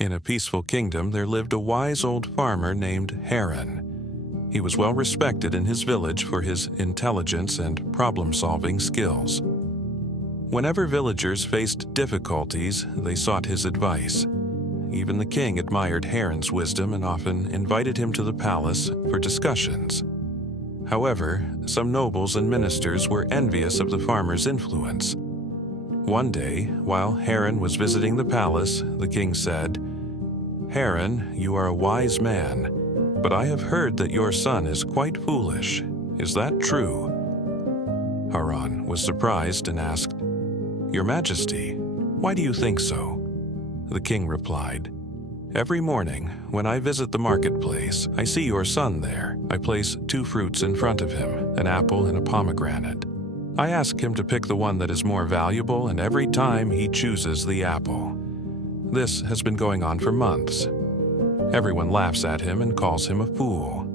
In a peaceful kingdom, there lived a wise old farmer named Heron. He was well respected in his village for his intelligence and problem-solving skills. Whenever villagers faced difficulties, they sought his advice. Even the king admired Heron's wisdom and often invited him to the palace for discussions. However, some nobles and ministers were envious of the farmer's influence. One day, while Heron was visiting the palace, the king said, "Heron, you are a wise man, but I have heard that your son is quite foolish. Is that true?" Heron was surprised and asked, "Your Majesty, why do you think so?" The king replied, "Every morning, when I visit the marketplace, I see your son there. I place 2 fruits in front of him, an apple and a pomegranate. I ask him to pick the one that is more valuable, and every time he chooses the apple. This has been going on for months. Everyone laughs at him and calls him a fool."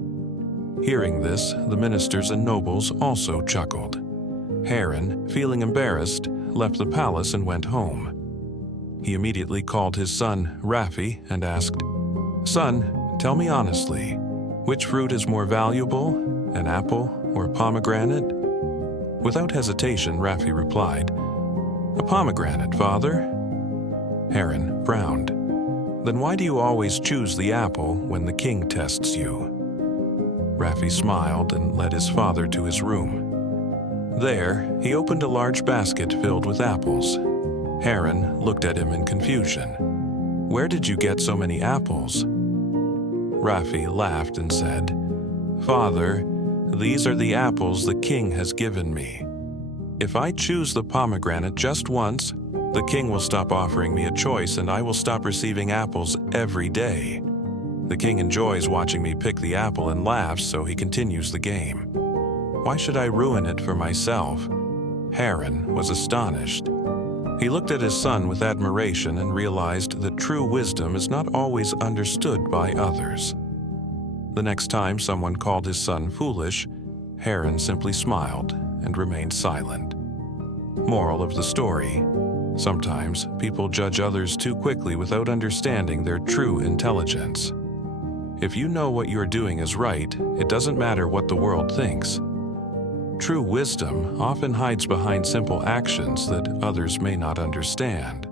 Hearing this, the ministers and nobles also chuckled. Heron, feeling embarrassed, left the palace and went home. He immediately called his son, Raffi, and asked, "Son, tell me honestly, which fruit is more valuable, an apple or a pomegranate?" Without hesitation, Raffi replied, "A pomegranate, father." Heron frowned. "Then why do you always choose the apple when the king tests you?" Raffi smiled and led his father to his room. There, he opened a large basket filled with apples. Heron looked at him in confusion. "Where did you get so many apples?" Raffi laughed and said, "Father, these are the apples the king has given me. If I choose the pomegranate just once, the king will stop offering me a choice and I will stop receiving apples every day. The king enjoys watching me pick the apple and laughs, so he continues the game. Why should I ruin it for myself?" Heron was astonished. He looked at his son with admiration and realized that true wisdom is not always understood by others. The next time someone called his son foolish, Heron simply smiled and remained silent. Moral of the story: sometimes people judge others too quickly without understanding their true intelligence. If you know what you're doing is right, it doesn't matter what the world thinks. True wisdom often hides behind simple actions that others may not understand.